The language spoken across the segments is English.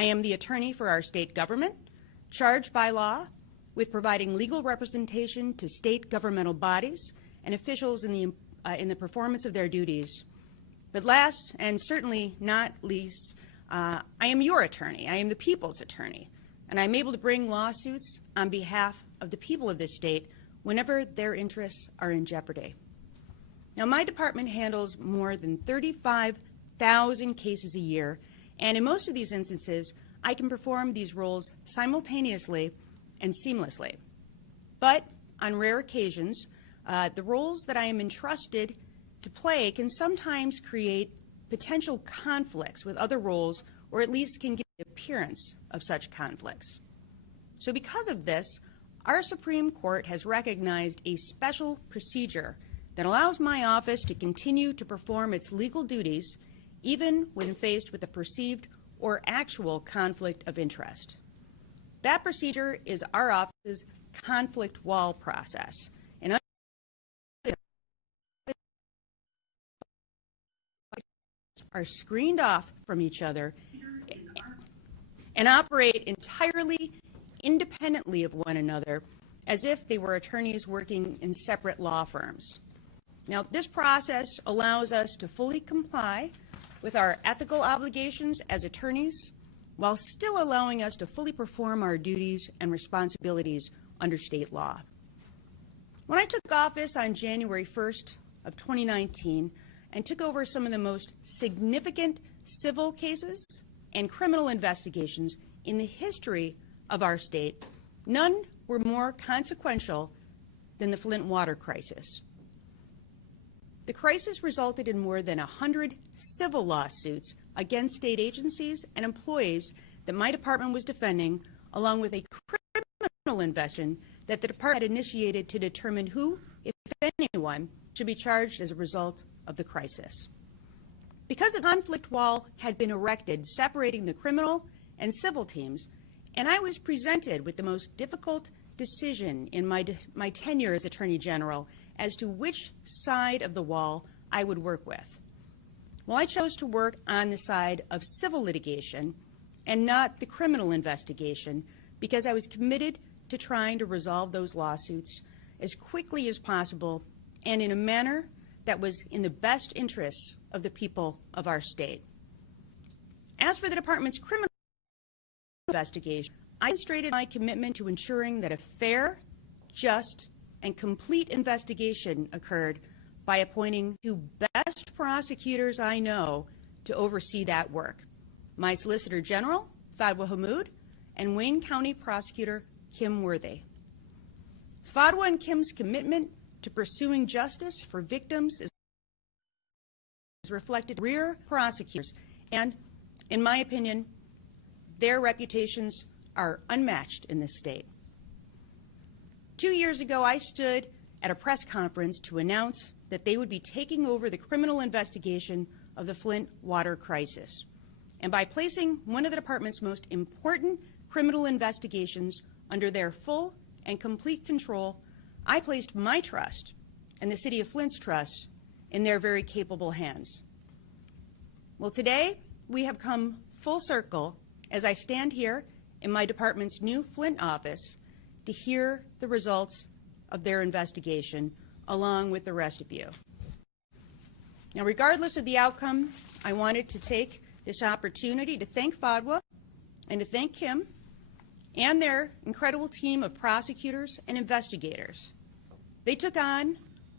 I am the attorney for our state government, charged by law with providing legal representation to state governmental bodies and officials in the performance of their duties. But last, and certainly not least, I am your attorney. I am the people's attorney, and I'm able to bring lawsuits on behalf of the people of this state whenever their interests are in jeopardy. Now, my department handles more than 35,000 cases a year, and in most of these instances, I can perform these roles simultaneously and seamlessly. But on rare occasions, the roles that I am entrusted to play can sometimes create potential conflicts with other roles, or at least can give the appearance of such conflicts. So because of this, our Supreme Court has recognized a special procedure that allows my office to continue to perform its legal duties even when faced with a perceived or actual conflict of interest. That procedure is our office's conflict wall process. And are screened off from each other and operate entirely independently of one another as if they were attorneys working in separate law firms. Now, this process allows us to fully comply with our ethical obligations as attorneys while still allowing us to fully perform our duties and responsibilities under state law. When I took office on January 1st of 2019 and took over some of the most significant civil cases and criminal investigations in the history of our state, none were more consequential than the Flint Water Crisis. The crisis resulted in more than 100 civil lawsuits against state agencies and employees that my department was defending, along with a criminal investigation that the department had initiated to determine who, if anyone, should be charged as a result of the crisis. Because a conflict wall had been erected separating the criminal and civil teams, and I was presented with the most difficult decision in my tenure as Attorney General as to which side of the wall I would work with. Well, I chose to work on the side of civil litigation and not the criminal investigation because I was committed to trying to resolve those lawsuits as quickly as possible and in a manner that was in the best interests of the people of our state. As for the department's criminal investigation, I demonstrated my commitment to ensuring that a fair, just, and complete investigation occurred by appointing two best prosecutors I know to oversee that work, my Solicitor General, Fadwa Hammoud, and Wayne County Prosecutor Kim Worthy. Fadwa and Kim's commitment to pursuing justice for victims is reflected in career prosecutors, and, in my opinion, their reputations are unmatched in this state. 2 years ago, I stood at a press conference to announce that they would be taking over the criminal investigation of the Flint Water Crisis. And by placing one of the department's most important criminal investigations under their full and complete control, I placed my trust and the City of Flint's trust in their very capable hands. Well, today we have come full circle as I stand here in my department's new Flint office to hear the results of their investigation along with the rest of you. Now, regardless of the outcome, I wanted to take this opportunity to thank Fadwa and to thank Kim and their incredible team of prosecutors and investigators. They took on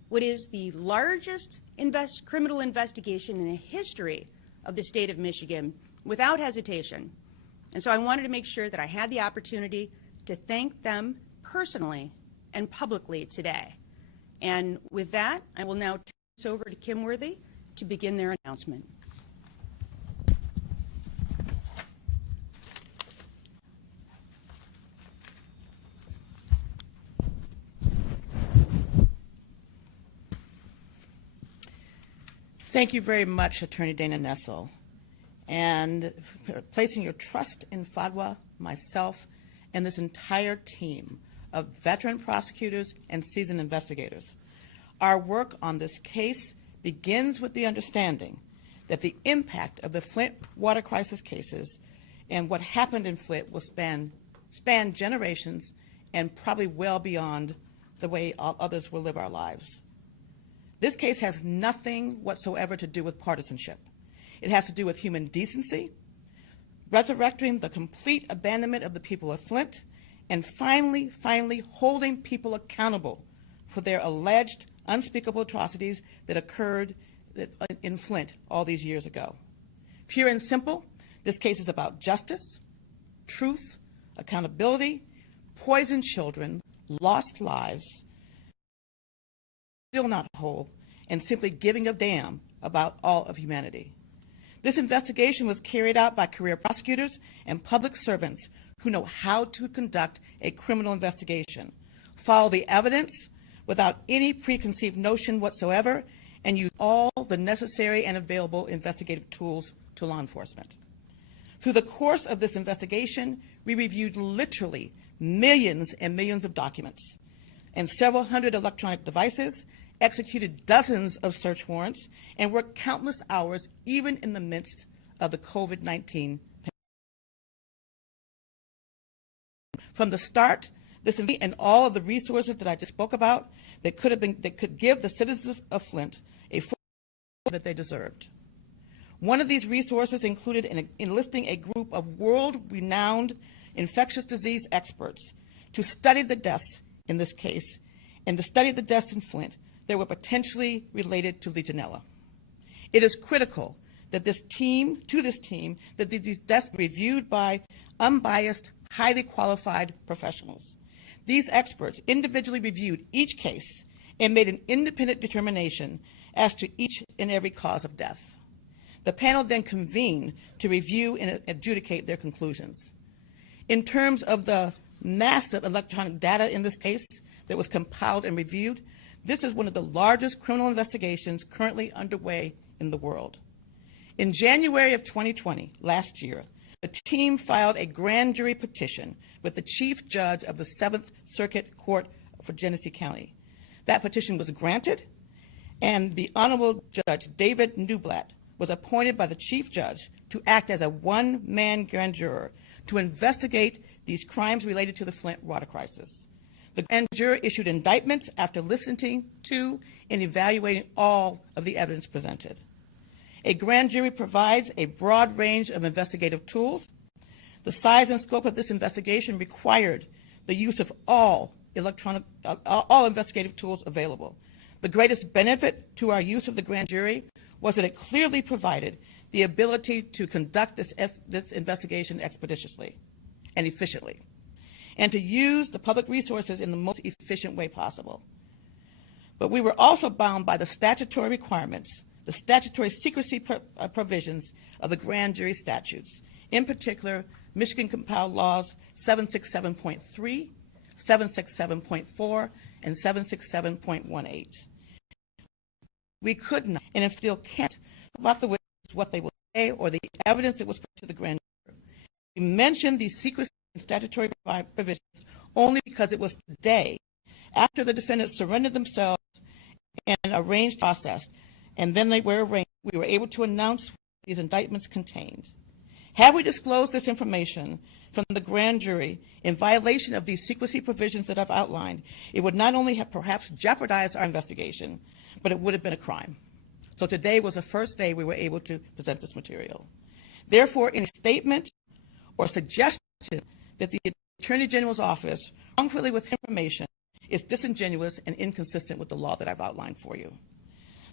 what is the largest criminal investigation in the history of the state of Michigan without hesitation. And so I wanted to make sure that I had the opportunity to thank them personally and publicly today. And with that, I will now turn this over to Kim Worthy to begin their announcement. Thank you very much, Attorney Dana Nessel, and for placing your trust in Fadwa, myself, and this entire team of veteran prosecutors and seasoned investigators. Our work on this case begins with the understanding that the impact of the Flint Water Crisis cases And what happened in Flint will span generations and probably well beyond the way others will live our lives. This case has nothing whatsoever to do with partisanship. It has to do with human decency, resurrecting the complete abandonment of the people of Flint, and finally holding people accountable for their alleged unspeakable atrocities that occurred in Flint all these years ago. Pure and simple, this case is about justice, truth, accountability, poisoned children, lost lives, still not whole, and simply giving a damn about all of humanity. This investigation was carried out by career prosecutors and public servants who know how to conduct a criminal investigation, follow the evidence without any preconceived notion whatsoever, and use all the necessary and available investigative tools to law enforcement. Through the course of this investigation, we reviewed literally millions and millions of documents and several hundred electronic devices, executed dozens of search warrants, and worked countless hours even in the midst of the COVID-19 pandemic. From the start, this and all of the resources that I just spoke about that could give the citizens of Flint a full that they deserved. One of these resources included enlisting a group of world-renowned infectious disease experts to study the deaths in this case and to study the deaths in Flint that were potentially related to Legionella. It is critical that these deaths be reviewed by unbiased, highly qualified professionals. These experts individually reviewed each case and made an independent determination as to each and every cause of death. The panel then convened to review and adjudicate their conclusions. In terms of the massive electronic data in this case that was compiled and reviewed, this is one of the largest criminal investigations currently underway in the world. In January of 2020, last year, the team filed a grand jury petition with the chief judge of the 7th Circuit Court for Genesee County. That petition was granted, and the Honorable Judge David Newblatt was appointed by the chief judge to act as a one-man grand juror to investigate these crimes related to the Flint Water Crisis. The grand jury issued indictments after listening to and evaluating all of the evidence presented. A grand jury provides a broad range of investigative tools. The size and scope of this investigation required the use of all investigative tools available. The greatest benefit to our use of the grand jury was that it clearly provided the ability to conduct this investigation expeditiously and efficiently, and to use the public resources in the most efficient way possible. But we were also bound by the statutory requirements, the statutory secrecy provisions of the grand jury statutes, in particular, Michigan compiled laws 767.3, 767.4, and 767.18. We could not, and still can't, about the witnesses, what they will say, or the evidence that was put to the grand jury. We mentioned these secrecy and statutory provisions only because it was today, after the defendants surrendered themselves and arranged process, and then they were arraigned, we were able to announce what these indictments contained. Had we disclosed this information from the grand jury in violation of these secrecy provisions that I've outlined, it would not only have perhaps jeopardized our investigation, but it would have been a crime. So today was the first day we were able to present this material. Therefore, any statement or suggestion that the Attorney General's office wrongfully with information is disingenuous and inconsistent with the law that I've outlined for you.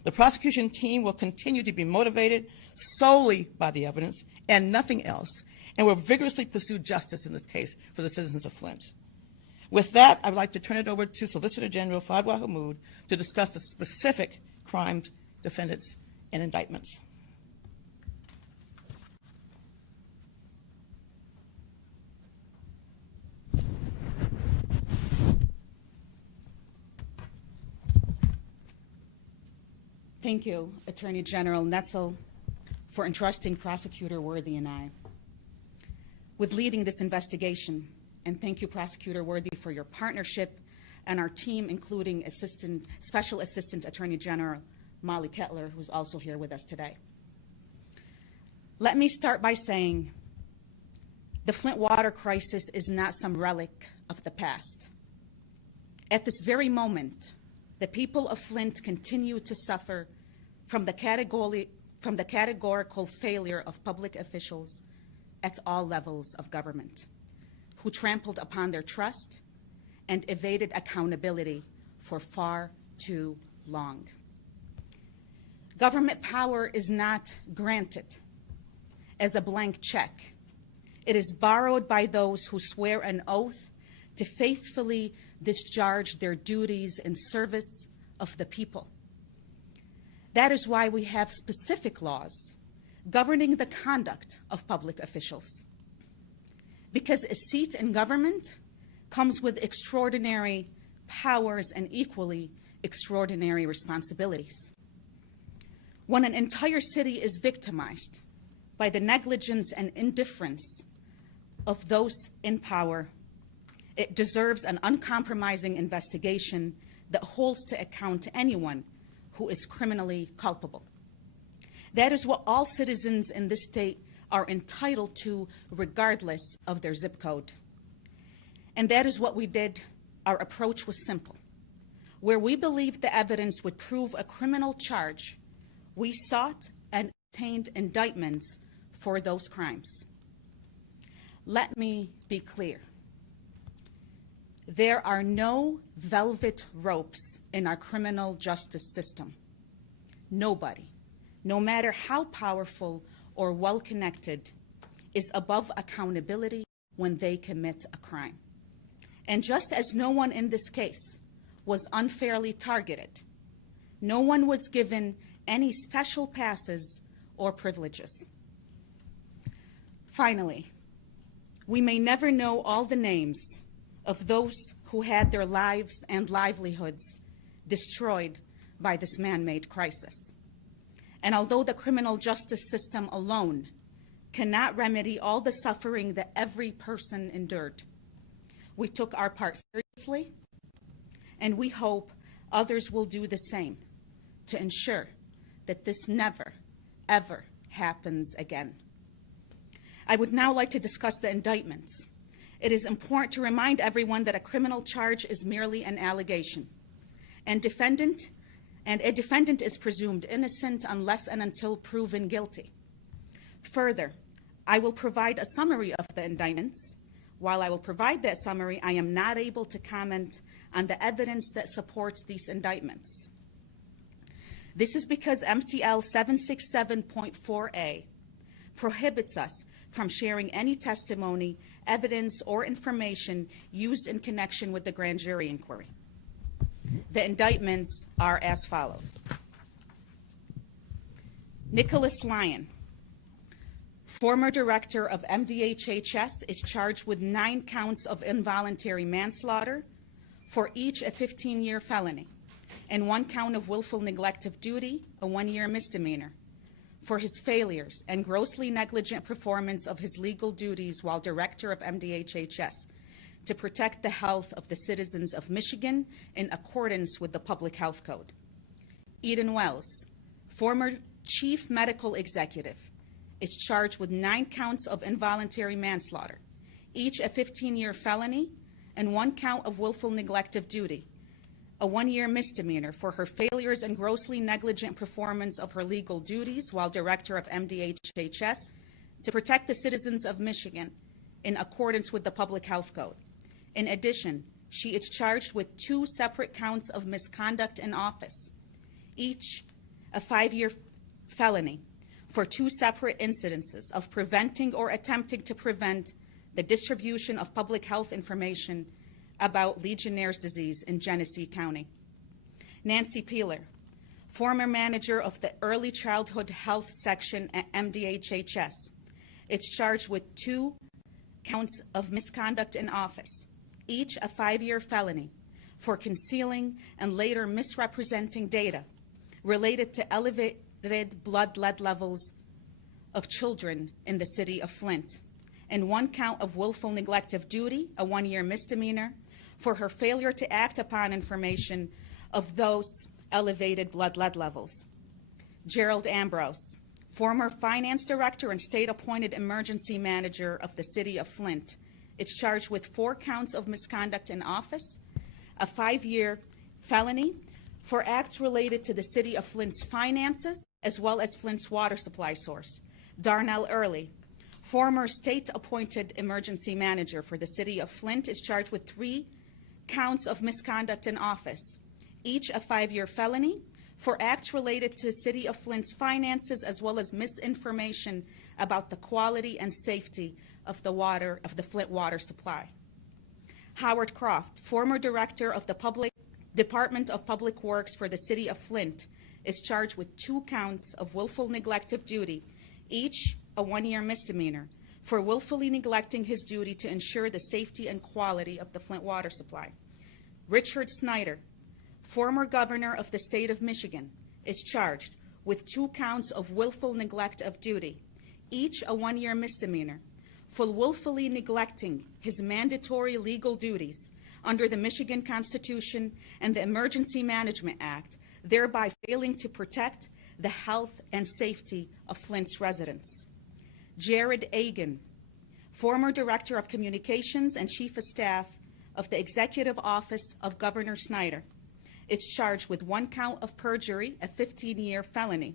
The prosecution team will continue to be motivated solely by the evidence and nothing else, and will vigorously pursue justice in this case for the citizens of Flint. With that, I would like to turn it over to Solicitor General Fadwa Hammoud to discuss the specific crimes, defendants, and indictments. Thank you, Attorney General Nessel, for entrusting Prosecutor Worthy and I with leading this investigation. And thank you, Prosecutor Worthy, for your partnership and our team, including Special Assistant Attorney General Molly Kettler, who's also here with us today. Let me start by saying The Flint Water Crisis is not some relic of the past. At this very moment, the people of Flint continue to suffer from the categorical failure of public officials at all levels of government, who trampled upon their trust and evaded accountability for far too long. Government power is not granted as a blank check. It is borrowed by those who swear an oath to faithfully discharge their duties in service of the people. That is why we have specific laws governing the conduct of public officials. Because a seat in government comes with extraordinary powers and equally extraordinary responsibilities. When an entire city is victimized by the negligence and indifference of those in power, it deserves an uncompromising investigation that holds to account anyone who is criminally culpable. That is what all citizens in this state are entitled to, regardless of their zip code. And that is what we did. Our approach was simple. Where we believed the evidence would prove a criminal charge, we sought and obtained indictments for those crimes. Let me be clear. There are no velvet ropes in our criminal justice system. Nobody, no matter how powerful or well-connected, is above accountability when they commit a crime. And just as no one in this case was unfairly targeted, no one was given any special passes or privileges. Finally, we may never know all the names of those who had their lives and livelihoods destroyed by this man-made crisis. And although the criminal justice system alone cannot remedy all the suffering that every person endured, we took our part seriously, and we hope others will do the same to ensure that this never, ever happens again. I would now like to discuss the indictments. It is important to remind everyone that a criminal charge is merely an allegation, and a defendant is presumed innocent unless and until proven guilty. Further, I will provide a summary of the indictments. While I will provide that summary, I am not able to comment on the evidence that supports these indictments. This is because MCL 767.4a prohibits us from sharing any testimony, evidence, or information used in connection with the grand jury inquiry. The indictments are as follows. Nicholas Lyon, former director of MDHHS, is charged with 9 counts of involuntary manslaughter, for each a 15-year felony, and 1 count of willful neglect of duty, a 1-year misdemeanor, for his failures and grossly negligent performance of his legal duties while director of MDHHS to protect the health of the citizens of Michigan in accordance with the Public Health Code. Eden Wells, former chief medical executive, is charged with 9 counts of involuntary manslaughter, each a 15-year felony, and 1 count of willful neglect of duty, a 1-year misdemeanor, for her failures and grossly negligent performance of her legal duties while director of MDHHS to protect the citizens of Michigan in accordance with the Public Health Code. In addition, she is charged with 2 separate counts of misconduct in office, each a 5-year felony, for 2 separate incidences of preventing or attempting to prevent the distribution of public health information about Legionnaire's disease in Genesee County. Nancy Peeler, former manager of the Early Childhood Health Section at MDHHS, is charged with 2 counts of misconduct in office, each a 5-year felony, for concealing and later misrepresenting data related to elevated blood lead levels of children in the city of Flint, and 1 count of willful neglect of duty, a 1-year misdemeanor, for her failure to act upon information of those elevated blood lead levels. Gerald Ambrose, former finance director and state-appointed emergency manager of the city of Flint, is charged with 4 counts of misconduct in office, a 5-year felony for acts related to the city of Flint's finances, as well as Flint's water supply source. Darnell Early, former state-appointed emergency manager for the city of Flint, is charged with 3 counts of misconduct in office, each a 5-year felony for acts related to City of Flint's finances, as well as misinformation about the quality and safety of the Flint water supply. Howard Croft, former director of the Department of Public Works for the City of Flint, is charged with 2 counts of willful neglect of duty, each a 1-year misdemeanor, for willfully neglecting his duty to ensure the safety and quality of the Flint water supply. Richard Snyder, former governor of the state of Michigan, is charged with 2 counts of willful neglect of duty, each a 1-year misdemeanor, for willfully neglecting his mandatory legal duties under the Michigan Constitution and the Emergency Management Act, thereby failing to protect the health and safety of Flint's residents. Jared Agan, former director of communications and chief of staff of the Executive Office of Governor Snyder, is charged with 1 count of perjury, a 15-year felony,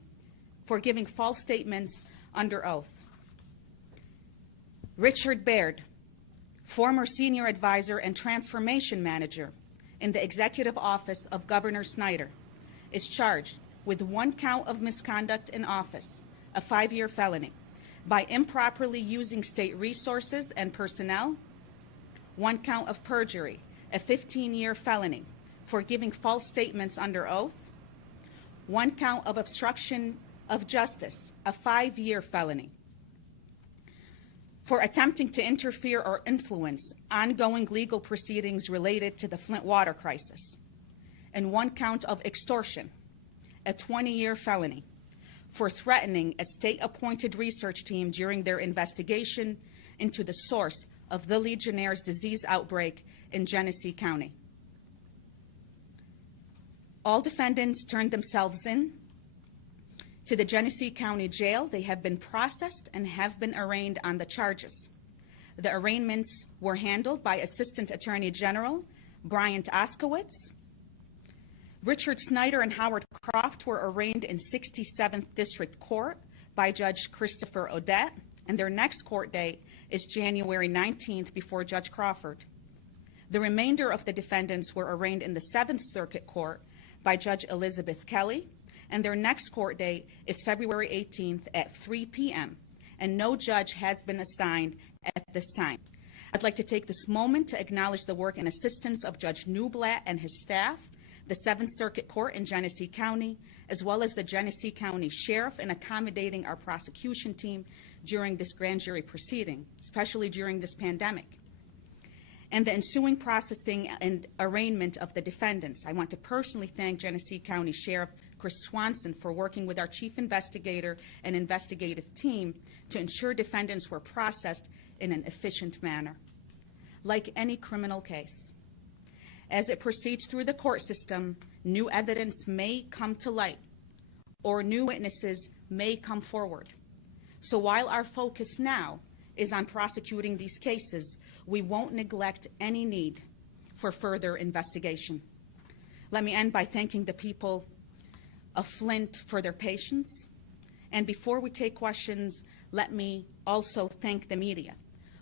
for giving false statements under oath. Richard Baird, former senior advisor and transformation manager in the Executive Office of Governor Snyder, is charged with 1 count of misconduct in office, a 5-year felony, by improperly using state resources and personnel, 1 count of perjury, a 15-year felony, for giving false statements under oath, 1 count of obstruction of justice, a 5-year felony, for attempting to interfere or influence ongoing legal proceedings related to the Flint Water Crisis, and 1 count of extortion, a 20-year felony, for threatening a state-appointed research team during their investigation into the source of the Legionnaire's disease outbreak in Genesee County. All defendants turned themselves in to the Genesee County Jail. They have been processed and have been arraigned on the charges. The arraignments were handled by Assistant Attorney General Bryant Oskowitz. Richard Snyder and Howard Croft were arraigned in 67th District Court by Judge Christopher Odette, and their next court date is January 19th before Judge Crawford. The remainder of the defendants were arraigned in the 7th Circuit Court by Judge Elizabeth Kelly, and their next court date is February 18th at 3 p.m., and no judge has been assigned at this time. I'd like to take this moment to acknowledge the work and assistance of Judge Newblatt and his staff, the 7th Circuit Court in Genesee County, as well as the Genesee County Sheriff in accommodating our prosecution team during this grand jury proceeding, especially during this pandemic, and the ensuing processing and arraignment of the defendants. I want to personally thank Genesee County Sheriff Chris Swanson for working with our chief investigator and investigative team to ensure defendants were processed in an efficient manner. Like any criminal case, as it proceeds through the court system, new evidence may come to light or new witnesses may come forward. So while our focus now is on prosecuting these cases, we won't neglect any need for further investigation. Let me end by thanking the people of Flint for their patience. And before we take questions, let me also thank the media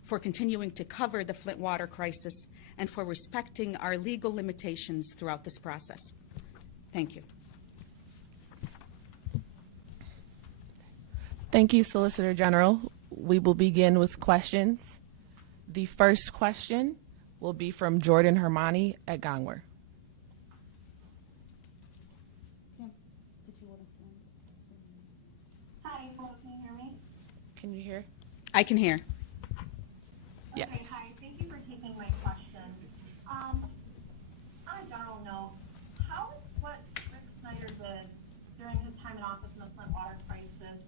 for continuing to cover the Flint water crisis and for respecting our legal limitations throughout this process. Thank you. Thank you, Solicitor General. We will begin with questions. The first question will be from Jordan Hermani at Gongwer. Hi, hello, can you hear me? Can you hear? I can hear. Yes. Okay, hi, thank you for taking my question. On a general note, how is what Rick Snyder did during his time in office in the Flint water crisis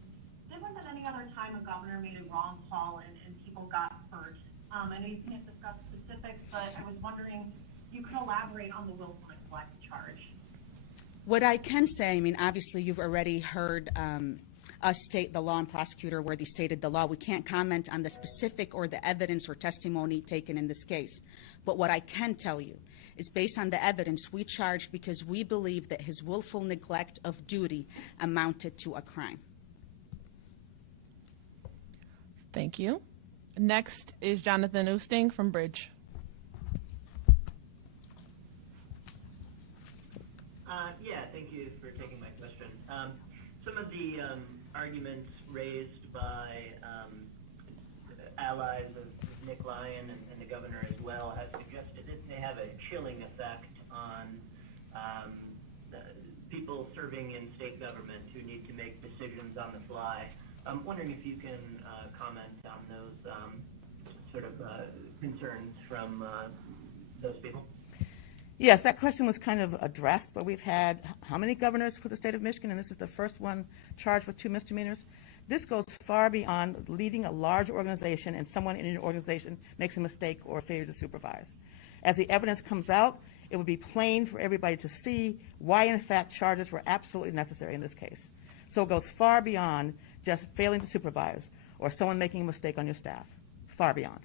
different than any other time a governor made a wrong call and people got hurt? I know you can't discuss specifics, but I was wondering if you could elaborate on the willful neglect charge. What I can say, I mean, obviously you've already heard state the law and Prosecutor Worthy stated the law. We can't comment on the specific or the evidence or testimony taken in this case. But what I can tell you is based on the evidence we charged because we believe that his willful neglect of duty amounted to a crime. Thank you. Next is Jonathan Oosting from Bridge. Yeah, thank you for taking my question. Some of the arguments raised by allies of Nick Lyon and the governor as well have suggested it may have a chilling effect on people serving in state government who need to make decisions on the fly. I'm wondering if you can comment on those sort of concerns from those people. Yes, that question was kind of addressed, but we've had how many governors for the state of Michigan, and this is the first one charged with 2 misdemeanors. This goes far beyond leading a large organization and someone in your organization makes a mistake or a failure to supervise. As the evidence comes out, it would be plain for everybody to see why, in fact, charges were absolutely necessary in this case. So it goes far beyond just failing to supervise or someone making a mistake on your staff, far beyond.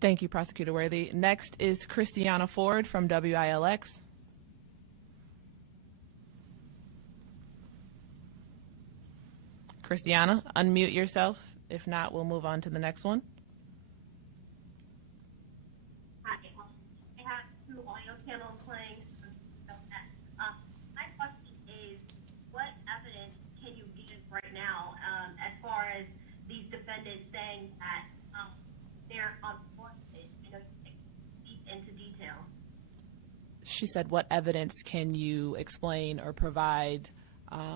Thank you, Prosecutor Worthy. Next is Christiana Ford from WILX. Christiana, unmute yourself. If not, we'll move on to the next one. Hi, I have 2 audio channels playing. My question is, what evidence can you give right now as far as these defendants saying that they're unwarranted? Into detail. She said, what evidence can you explain or provide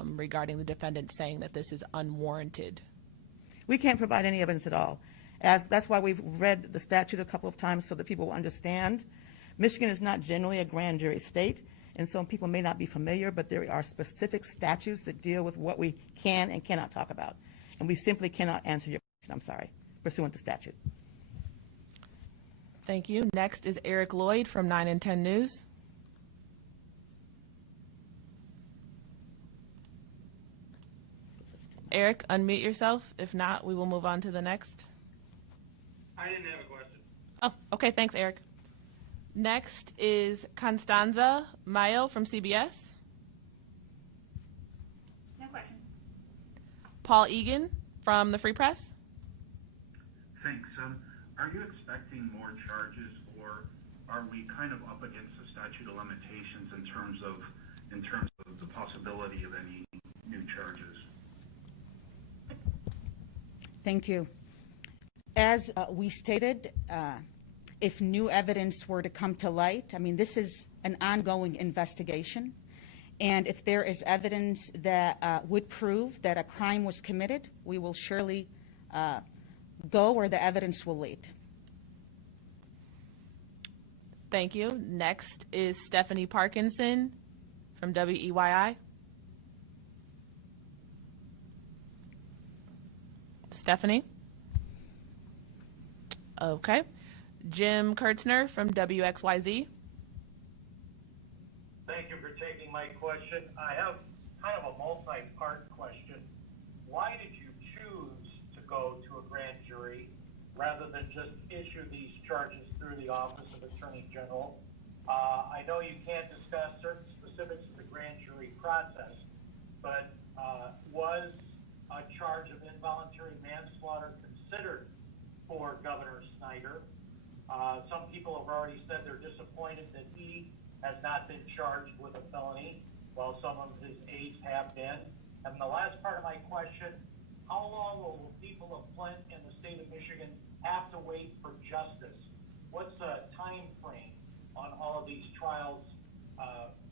regarding the defendant saying that this is unwarranted? We can't provide any evidence at all. That's why we've read the statute a couple of times so that people will understand. Michigan is not generally a grand jury state, and some people may not be familiar, but there are specific statutes that deal with what we can and cannot talk about. And we simply cannot answer your question, I'm sorry, pursuant to statute. Thank you. Next is Eric Lloyd from 9 and 10 News. Eric, unmute yourself. If not, we will move on to the next. I didn't have a question. Oh, okay. Thanks, Eric. Next is Constanza Mayo from CBS. No question. Paul Egan from the Free Press. Thanks. Are you expecting more charges, or are we kind of up against the statute of limitations in terms of the possibility of any new charges? Thank you. As we stated, if new evidence were to come to light, I mean, this is an ongoing investigation, and if there is evidence that would prove that a crime was committed, we will surely go where the evidence will lead. Thank you. Next is Stephanie Parkinson from WEYI. Stephanie? Okay. Jim Kurtzner from WXYZ. Thank you for taking my question. I have kind of a multi-part question. Why did you choose to go to a grand jury rather than just issue these charges through the Office of Attorney General? I know you can't discuss certain specifics of the grand jury process, but was a charge of involuntary manslaughter considered for Governor Snyder? Some people have already said they're disappointed that he has not been charged with a felony, while some of his aides have been. And the last part of my question, how long will the people of Flint and the state of Michigan have to wait for justice? What's the time frame on all of these trials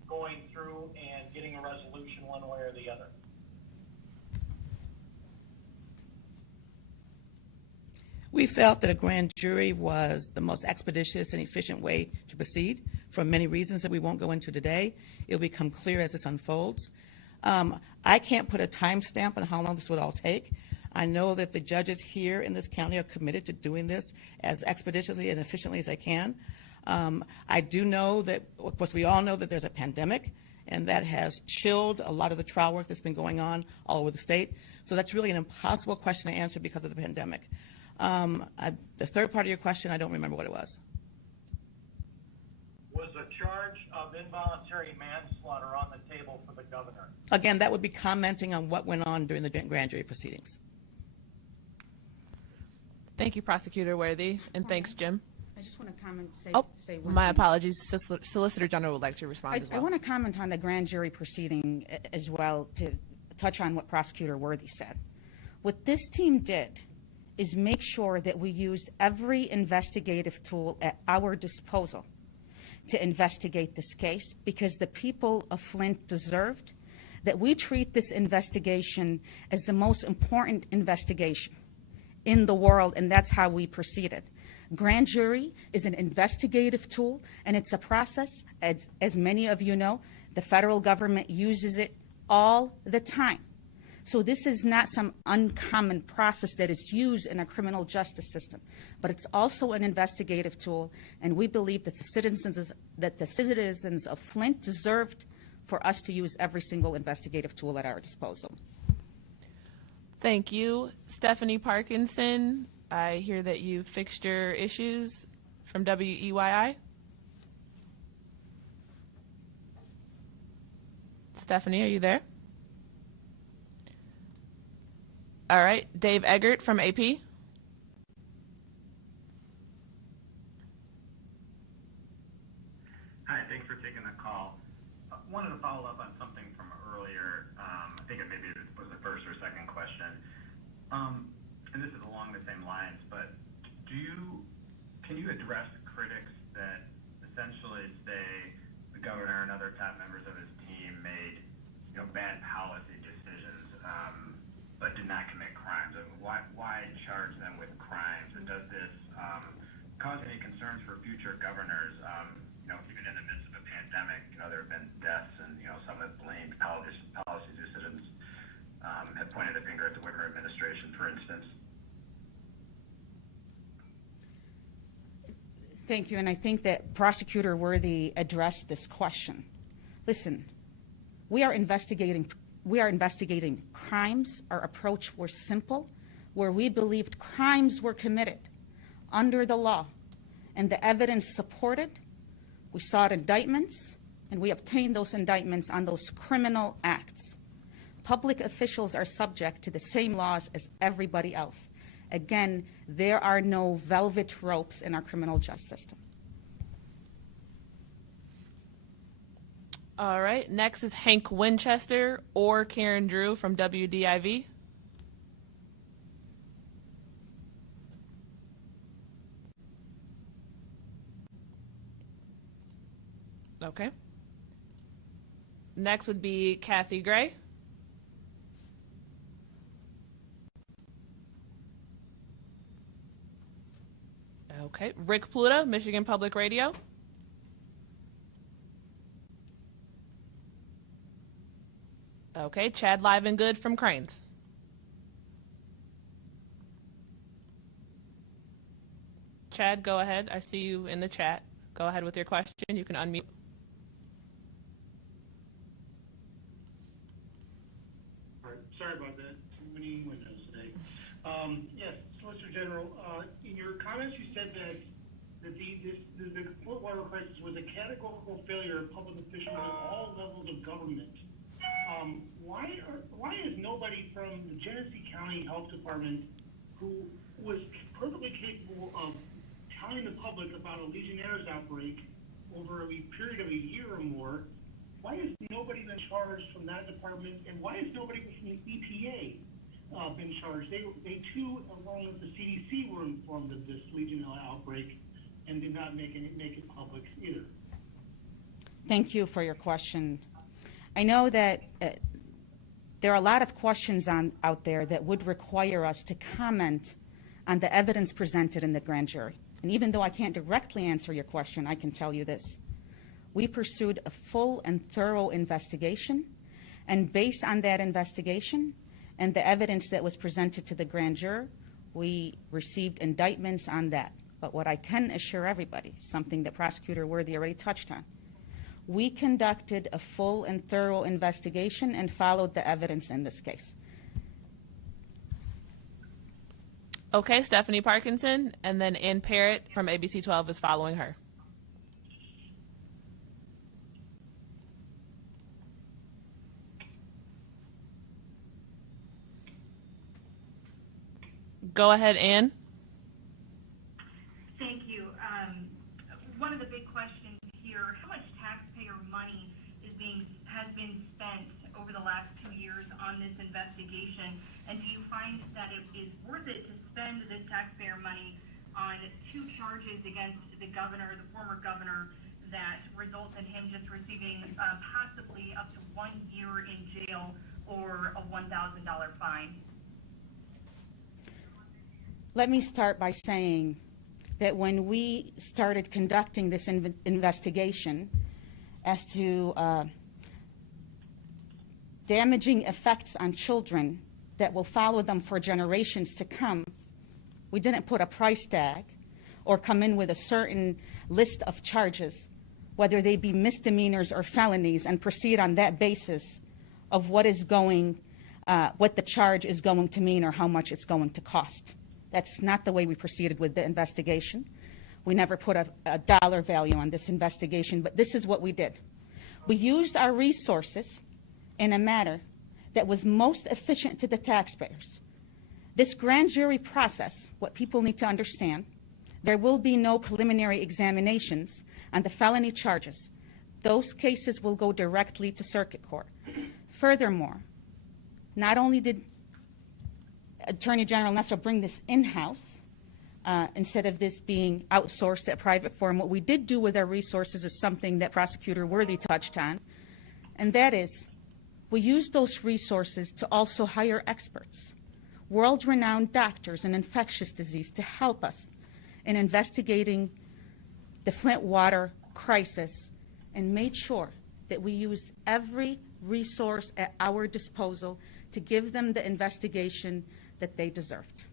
going through and getting a resolution one way or the other? We felt that a grand jury was the most expeditious and efficient way to proceed for many reasons that we won't go into today. It'll become clear as this unfolds. I can't put a timestamp on how long this would all take. I know that the judges here in this county are committed to doing this as expeditiously and efficiently as they can. I do know that, of course, we all know that there's a pandemic, and that has chilled a lot of the trial work that's been going on all over the state. So that's really an impossible question to answer because of the pandemic. The third part of your question, I don't remember what it was. Was a charge of involuntary manslaughter on the table for the governor? Again, that would be commenting on what went on during the grand jury proceedings. Thank you, Prosecutor Worthy, and thanks, Jim. I just want to comment, say one My thing. apologies. Solicitor General would like to respond as well. I want to comment on the grand jury proceeding as well, to touch on what Prosecutor Worthy said. What this team did is make sure that we used every investigative tool at our disposal to investigate this case, because the people of Flint deserved that we treat this investigation as the most important investigation in the world, and that's how we proceeded. Grand jury is an investigative tool, and it's a process, as many of you know, the federal government uses it all the time. So this is not some uncommon process that is used in a criminal justice system, but it's also an investigative tool, and we believe that the citizens of Flint deserved for us to use every single investigative tool at our disposal. Thank you. Stephanie Parkinson, I hear that you fixed your issues from WEYI. Stephanie, are you there? All right. Dave Eggert from AP. Hi, thanks for taking the call. Wanted to follow up on something from earlier. I think it maybe was the first or second question. And this is along the same lines, but can you address critics that essentially say the governor and other top members of his team made bad policy decisions, but did not commit crimes? Why charge them with crimes? And does this cause any concerns for future governors? Even in the midst of a pandemic, there have been deaths, and some have blamed policy decisions, have pointed the finger at the Whitmer administration, for instance. Thank you, and I think that Prosecutor Worthy addressed this question. Listen, we are investigating crimes. Our approach was simple, where we believed crimes were committed under the law, and the evidence supported. We sought indictments, and we obtained those indictments on those criminal acts. Public officials are subject to the same laws as everybody else. Again, there are no velvet ropes in our criminal justice system. All right. Next is Hank Winchester or Karen Drew from WDIV. Okay. Next would be Kathy Gray. Okay. Rick Pluta, Michigan Public Radio. Okay. Chad Livengood from Cranes. Chad, go ahead. I see you in the chat. Go ahead with your question. You can unmute. Sorry about that. Too many windows today. Yes, Solicitor General, in your comments you said that the Flint Water Crisis was a categorical failure of public officials at all levels of government. Why is nobody from the Genesee County Health Department, who was perfectly capable of telling the public about a Legionnaire's outbreak over a period of a year or more, why has nobody been charged from that department, and why has nobody from the EPA been charged? They too, along with the CDC, were informed of this Legionella outbreak and did not make it public either. Thank you for your question. I know that there are a lot of questions out there that would require us to comment on the evidence presented in the grand jury. And even though I can't directly answer your question, I can tell you this. We pursued a full and thorough investigation, and based on that investigation and the evidence that was presented to the grand jury, we received indictments on that. But what I can assure everybody, something that Prosecutor Worthy already touched on, We conducted a full and thorough investigation and followed the evidence in this case. Okay, Stephanie Parkinson, and then Ann Parrott from ABC 12 is following her. Go ahead, Ann. Thank you. One of the big questions here, how much taxpayer money has been spent over the last 2 years on this investigation? And do you find that it is worth it to spend this taxpayer money on 2 charges against the governor, the former governor, that result in him just receiving possibly up to 1 year in jail or a $1,000 fine? Let me start by saying that when we started conducting this investigation as to damaging effects on children that will follow them for generations to come, we didn't put a price tag or come in with a certain list of charges, whether they be misdemeanors or felonies, and proceed on that basis of what the charge is going to mean or how much it's going to cost. That's not the way we proceeded with the investigation. We never put a dollar value on this investigation, but this is what we did. We used our resources in a manner that was most efficient to the taxpayers. This grand jury process, what people need to understand, there will be no preliminary examinations on the felony charges. Those cases will go directly to circuit court. Furthermore, not only did Attorney General Nessel bring this in-house instead of this being outsourced at private firm, what we did do with our resources is something that Prosecutor Worthy touched on, and that is we used those resources to also hire experts, world-renowned doctors in infectious disease, to help us in investigating the Flint Water Crisis, and made sure that we used every resource at our disposal to give them the investigation that they deserved.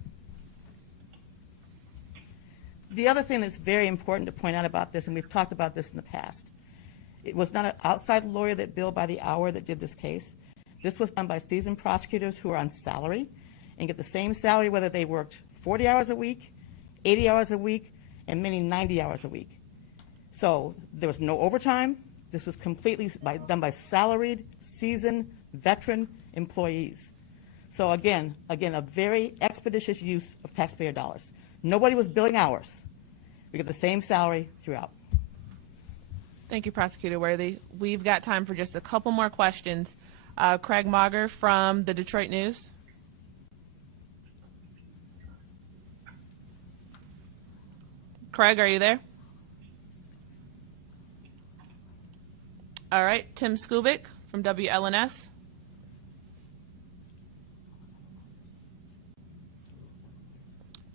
The other thing that's very important to point out about this, and we've talked about this in the past, it was not an outside lawyer that billed by the hour that did this case. This was done by seasoned prosecutors who are on salary and get the same salary whether they worked 40 hours a week, 80 hours a week, and many 90 hours a week. So there was no overtime. This was completely done by salaried, seasoned, veteran employees. So again, a very expeditious use of taxpayer dollars. Nobody was billing hours. We get the same salary throughout. Thank you, Prosecutor Worthy. We've got time for just a couple more questions. Craig Mauger from the Detroit News. Craig, are you there? All right, Tim Skubic from WLNS.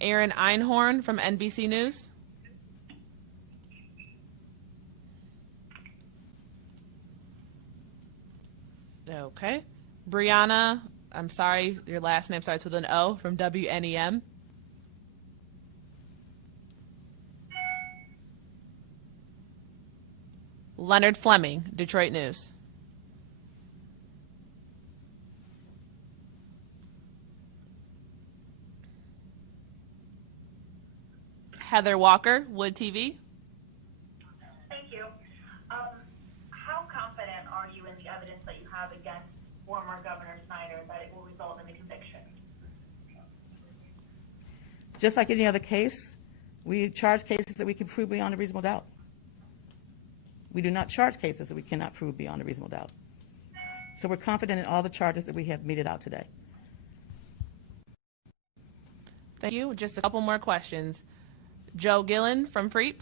Aaron Einhorn from NBC News. Okay. Brianna, I'm sorry, your last name starts with an O, from WNEM. Leonard Fleming, Detroit News. Heather Walker, Wood TV. Thank you. How confident are you in the evidence that you have against former Governor Snyder that it will result in a conviction? Just like any other case, we charge cases that we can prove beyond a reasonable doubt. We do not charge cases that we cannot prove beyond a reasonable doubt. So we're confident in all the charges that we have meted out today. Thank you. Just a couple more questions. Joe Gillen from FREEP.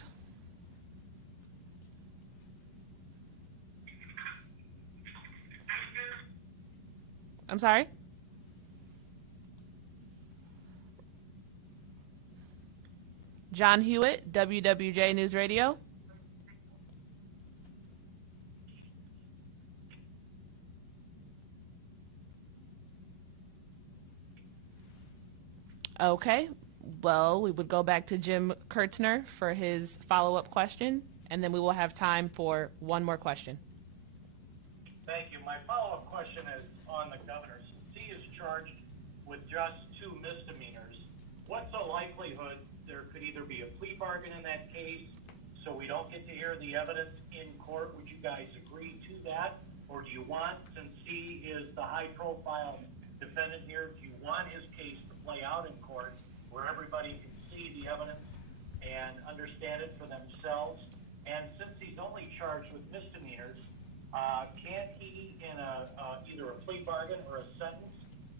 I'm sorry? John Hewitt, WWJ News Radio. Okay, well, we would go back to Jim Kurtzner for his follow-up question, and then we will have time for one more question. Thank you. My follow-up question is on the governor. Since he is charged with just 2 misdemeanors, what's the likelihood there could either be a plea bargain in that case, so we don't get to hear the evidence in court? Would you guys agree to that? Or do you want, since he is the high-profile defendant here, do you want his case to play out in court where everybody can see the evidence and understand it for themselves? And since he's only charged with misdemeanors, can't he, in either a plea bargain or a sentence,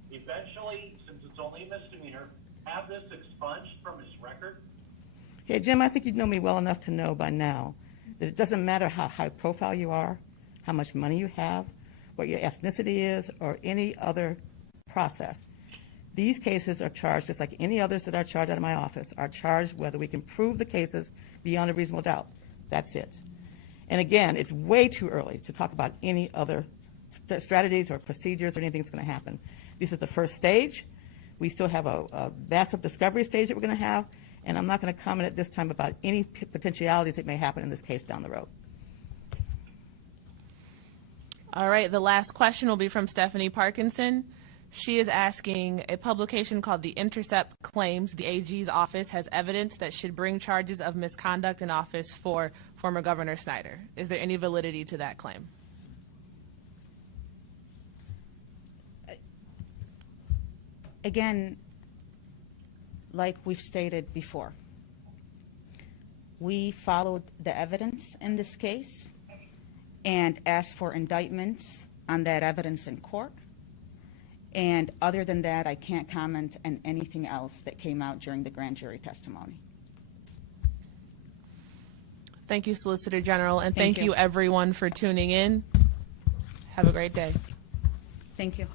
eventually, since it's only a misdemeanor, have this expunged from his record? Okay, Jim, I think you know me well enough to know by now that it doesn't matter how high profile you are, how much money you have, what your ethnicity is, or any other process. These cases are charged just like any others that are charged out of my office are charged whether we can prove the cases beyond a reasonable doubt. That's it. And again, it's way too early to talk about any other strategies or procedures or anything that's going to happen. This is the first stage. We still have a massive discovery stage that we're going to have, and I'm not going to comment at this time about any potentialities that may happen in this case down the road. All right, the last question will be from Stephanie Parkinson. She is asking, a publication called The Intercept claims the AG's office has evidence that should bring charges of misconduct in office for former Governor Snyder. Is there any validity to that claim? Again, like we've stated before, we followed the evidence in this case and asked for indictments on that evidence in court. And other than that, I can't comment on anything else that came out during the grand jury testimony. Thank you, Solicitor General, and Thank thank you. you everyone for tuning in. Have a great day. Thank you.